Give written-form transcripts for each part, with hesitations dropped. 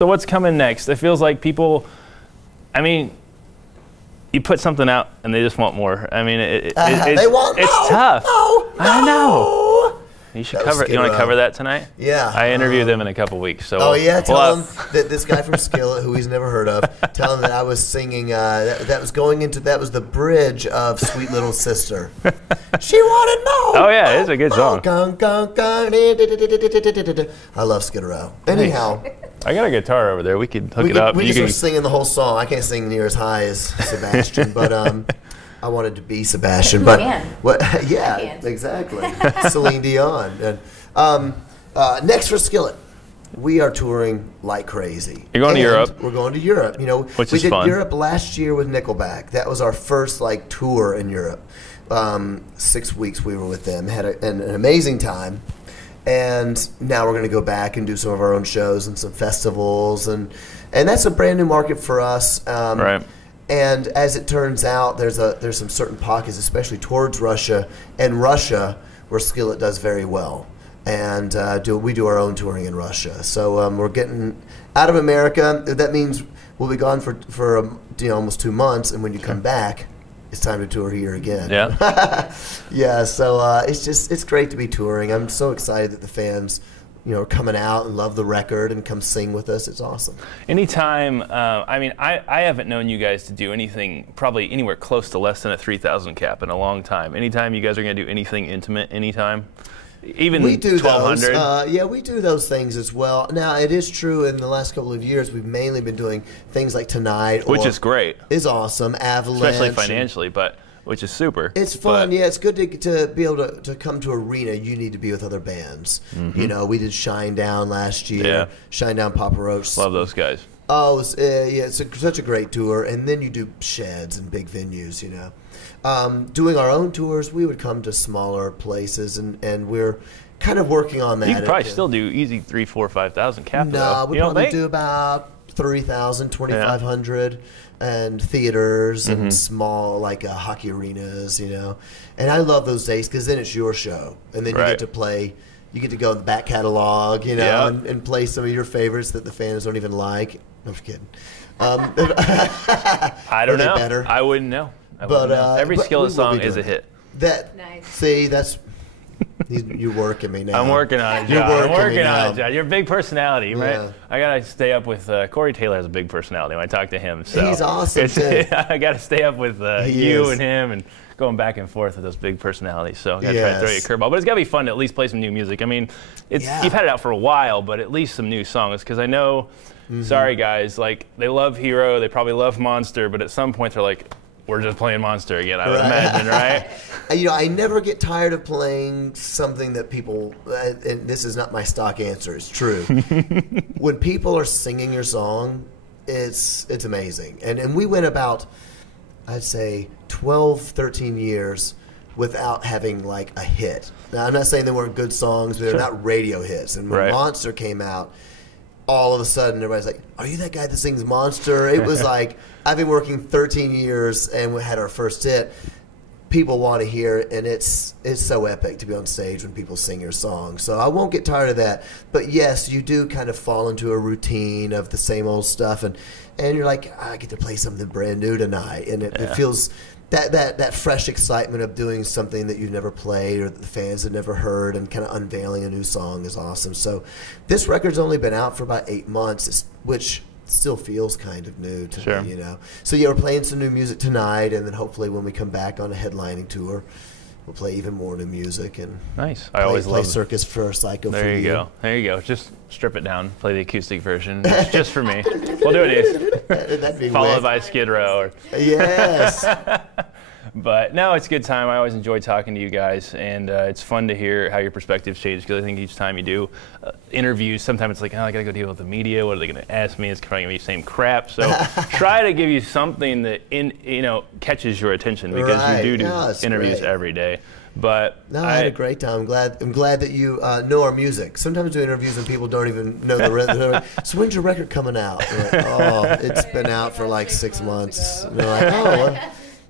So what's coming next? It feels like people, I mean, you put something out and they just want more. I mean, it's tough. No, I know. You should cover. You want to cover that tonight? Yeah. I interview them in a couple weeks. So. Oh yeah, tell them that this guy from Skillet, who he's never heard of, tell him that I was singing. That was going into. That was the bridge of "Sweet Little Sister." She wanted more. Oh yeah, it's a good song. I love Skid Row. Anyhow. I got a guitar over there. We could hook it up. We can start singing the whole song. I can't sing near as high as Sebastian, but I wanted to be Sebastian. But what? Yeah, exactly. Celine Dion. And next for Skillet, we are touring like crazy. You're going to Europe. We're going to Europe. You know, which we is did fun. Europe last year with Nickelback. That was our first like tour in Europe. 6 weeks we were with them. Had an amazing time. And now we're going to go back and do some of our own shows and some festivals, and that's a brand new market for us. Right. And as it turns out, there's some certain pockets, especially towards Russia and Russia, where Skillet does very well. And we do our own touring in Russia. So we're getting out of America. That means we'll be gone for almost 2 months, and when you come back, it's time to tour here again. Yeah. Yeah, so it's great to be touring. I'm so excited that the fans, are coming out and love the record and come sing with us. It's awesome. Anytime, I haven't known you guys to do anything probably anywhere close to less than a 3,000 cap in a long time. Anytime you guys are going to do anything intimate, anytime? Even we do 1,200? Yeah, we do those things as well. Now, it is true in the last couple of years, we've mainly been doing things like Tonight. Which is great. Is awesome. Avalanche. Especially financially, but which is super. It's fun. Yeah, it's good to be able to come to arena. You need to be with other bands. Mm-hmm. We did Shinedown last year. Yeah. Shinedown, Papa Roach. Love those guys. Oh, it's such a great tour. And then you do sheds and big venues, Doing our own tours, we would come to smaller places, and we're kind of working on that. You could probably still do easy 3,000, 4,000, 5,000 cap. No, we probably do about 3,000, 2,500, and theaters and small hockey arenas, And I love those days because then it's your show, and then you get to play. You get to go in the back catalog, and play some of your favorites that the fans don't even like. I'm just kidding. I don't know. Better? I wouldn't know. Every Skillet song is a hit. That's you're working me now. I'm working on it, John. I'm working on it, John. You're a big personality, right? Yeah. I gotta stay up with Corey Taylor has a big personality when I talk to him. So he's awesome too. I gotta stay up with you and him and going back and forth with those big personalities. So I gotta try to throw you a curveball. But it's gotta be fun to at least play some new music. I mean, you've had it out for a while, but at least some new songs, because I know. Sorry guys, they love Hero, they probably love Monster, but at some point they're like, we're just playing Monster again, I would imagine, right? I never get tired of playing something that people, and this is not my stock answer, it's true. When people are singing your song, it's amazing. And we went about, I'd say, 12, 13 years without having a hit. Now, I'm not saying they weren't good songs, but they're not radio hits. And when Monster came out, all of a sudden, everybody's like, are you that guy that sings Monster? It was like, I've been working 13 years and we had our first hit. People want to hear it, and it's so epic to be on stage when people sing your song. So I won't get tired of that. But yes, you do kind of fall into a routine of the same old stuff, and you're like, I get to play something brand new tonight. And it feels... That fresh excitement of doing something that you've never played or that the fans have never heard, and kind of unveiling a new song is awesome. So this record's only been out for about 8 months, which still feels kind of new to me, So we're playing some new music tonight, and then hopefully when we come back on a headlining tour, we'll play even more new music. And nice. I always play Circus for Psycho. There you go. There you go. Just strip it down. Play the acoustic version. Just for me. We'll do it. That'd be followed by Skid Row. Yes. But no, it's a good time. I always enjoy talking to you guys, and it's fun to hear how your perspectives change, because I think each time you do interviews, sometimes it's like, I got to go deal with the media. What are they going to ask me? It's probably going to be the same crap. So try to give you something that catches your attention, because you do interviews every day. But I had a great time. I'm glad that you know our music. Sometimes we do interviews and people don't even know the rhythm. So when's your record coming out? Like, it's been out for 6 months. And they're like,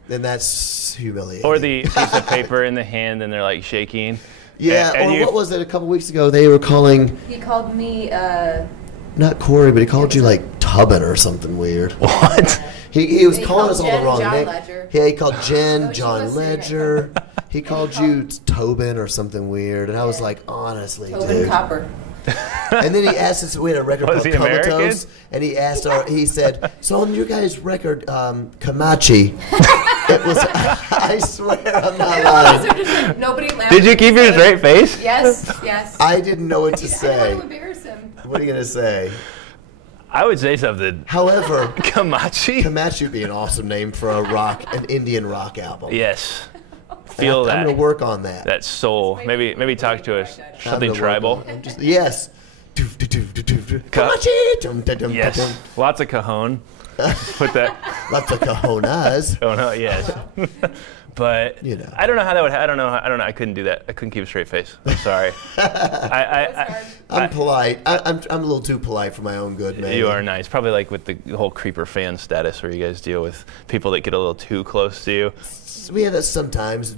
then that's humiliating. Or the piece of paper in the hand and they're shaking. Yeah, or what was it a couple weeks ago? They were calling. He called me. not Corey, but he called you like Tubbin or something weird. What? He was He calling us called all the Jen wrong John names. Ledger. Yeah, he called Jen, Oh, she John was saying it. Ledger. He called you Tobin or something weird, and I was like, honestly, Tobin dude. Copper. And then he asked us, we had a record Was called he American? Comatose, and he asked he said, so on your guys' record, Kamachi, it was, I swear I'm not lying. Nobody laughed. Did you keep your straight face? Yes, yes. I didn't know what to I don't say. want to embarrass him. What are you going to say? I would say something. However, Kamachi? Kamachi would be an awesome name for an Indian rock album. Yes. Feel I'm that. going to work on that. That soul. Maybe talk to us. I'm Something gonna work tribal. on it. Yes. Kamachi. Dum, dum, dum, Yes. dum. Lots of cajon. Put that. Lots of cojones. Oh no. Yes. But You know. I don't know how that would. I don't know. I couldn't do that. I couldn't keep a straight face. I'm sorry. I'm polite. I'm a little too polite for my own good, man. You are nice. Probably like with the whole creeper fan status, where you guys deal with people that get a little too close to you. We have that sometimes.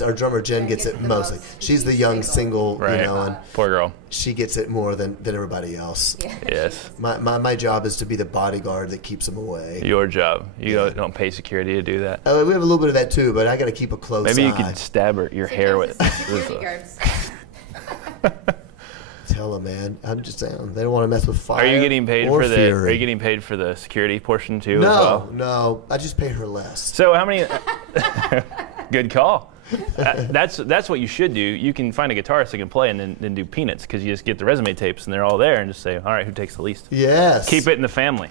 Our drummer Jen gets it the mostly. most. She's the young single, Right. you know, and Poor girl. she gets it more than everybody else. Yeah. Yes. My job is to be the bodyguard that keeps them away. Your job. You don't pay security to do that. We have a little bit of that too, but I got to keep a close Maybe eye. you could stab your hair with. Security guards. Tell them, man. I'm just saying they don't want to mess with fire. Are you getting paid or for the? fury. Are you getting paid for the security portion too? No, As well? no. I just pay her less. So how many? Good call. That's what you should do. You can find a guitarist that can play and then do peanuts, because you just get the resume tapes and they're all there and just say, all right, who takes the least? Yes. Keep it in the family.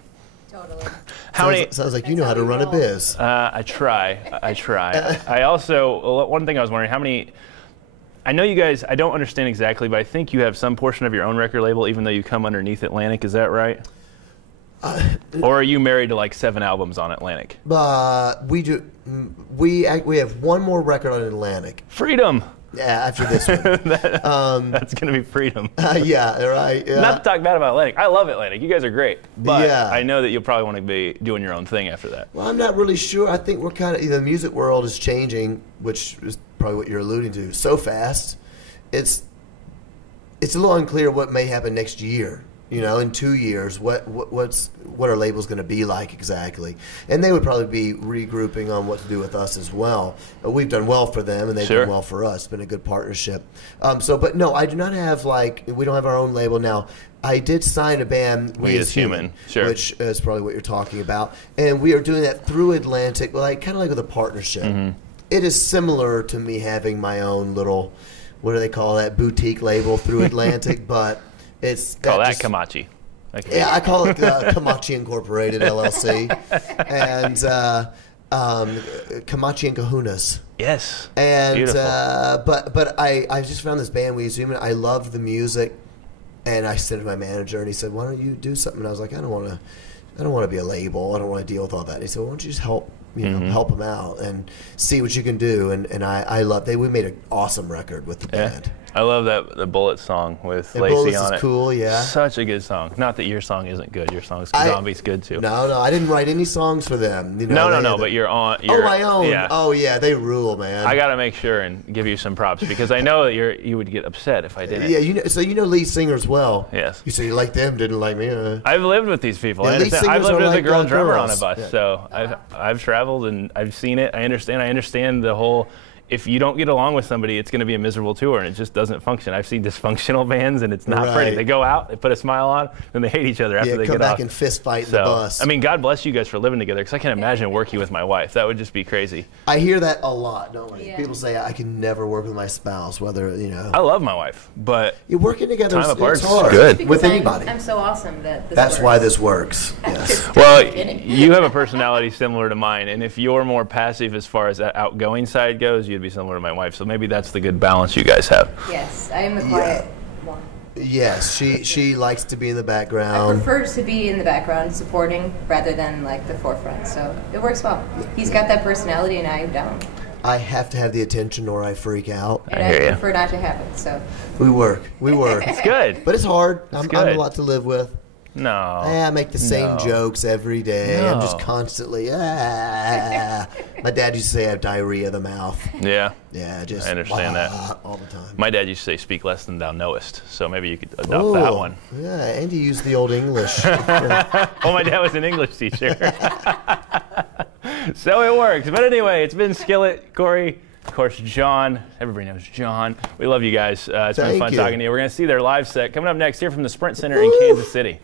Totally. How many? Sounds like you That's know how how to we run a roll. biz. I try. I also, one thing I was wondering, how many, I know you guys, I don't understand exactly, but I think you have some portion of your own record label, even though you come underneath Atlantic. Is that right? Or are you married to like 7 albums on Atlantic? We do. We have one more record on Atlantic. Freedom. Yeah, after this one. That's going to be freedom. Yeah, right. Yeah. Not to talk bad about Atlantic. I love Atlantic. You guys are great. But Yeah. I know that you'll probably want to be doing your own thing after that. Well, I'm not really sure. I think we're kind of the music world is changing, which is probably what you're alluding to. So fast, it's a little unclear what may happen next year. You know, in 2 years, what our label's going to be like exactly, and they would probably be regrouping on what to do with us as well. We've done well for them, and they've Sure. done well for us. It's been a good partnership. But no, I do not have we don't have our own label now. I did sign a band, We As Human, sure. which is probably what you're talking about, and we are doing that through Atlantic, kind of like with a partnership. Mm-hmm. It is similar to me having my own little, what do they call that, boutique label through Atlantic, but. Call that Kamachi. Okay. Yeah, I call it Kamachi Incorporated LLC, and Kamachi and Kahunas. Yes. And Beautiful. but I just found this band we Zoom. I love the music, and I sent it to my manager, and he said, "Why don't you do something?" And I was like, "I don't want to be a label. I don't want to deal with all that." And he said, "Why don't you just help?" Help them out and see what you can do. And I love. We made an awesome record with the band. I love the Bullet song with And Lacey Bullets on is it. cool, yeah. Such a good song. Not that your song isn't good. Your song's Zombie's good too. No, I didn't write any songs for them. You No, know, they had but you're on. my own. Yeah. Oh, yeah, they rule, man. I gotta make sure and give you some props, because I know that you would get upset if I didn't. Yeah, so you know lead singers well. Yes. You say you like them, didn't like me. I've lived with these people. Yeah, I lead understand. I've singers lived are with a like, girl drummer on a girls. bus, Yeah. so I've traveled and I've seen it. I understand. I understand the whole. If you don't get along with somebody, it's going to be a miserable tour, and it just doesn't function. I've seen dysfunctional bands, and it's not Right. pretty. They go out, they put a smile on, and they hate each other after they come get back off. and fist fight in So, the bus. I mean, God bless you guys for living together, because I can't imagine working with my wife. That would just be crazy. I hear that a lot, don't we? Yeah. People say I can never work with my spouse, whether I love my wife, but you're working together. Time it's apart's hard. good. Because with anybody. I'm so awesome that this That's works. why this works. Yes. well, Kidding. you have a personality similar to mine, and if you're more passive as far as that outgoing side goes, you'd be similar to my wife. So maybe that's the good balance you guys have. Yes, I am the quiet one. Yes, she likes to be in the I background. prefer to be in the background supporting rather than like the forefront, so it works well. He's got that personality and I don't. I have to have the attention or I freak out. And I I, hear ya. prefer not to have it, so. We work. It's good. But it's hard. I'm good. a lot to live with. No. I make the same jokes every day. I'm just constantly, My dad used to say I have diarrhea of the mouth. Yeah. Yeah, just I understand that. All the time. My dad used to say, speak less than thou knowest. So maybe you could adopt that one. Yeah, and you use the old English. Oh, my dad was an English teacher. So it works. But anyway, it's been Skillet, Corey, of course, John. Everybody knows John. We love you guys. It's been fun talking to you. We're going to see their live set coming up next here from the Sprint Center in Kansas City.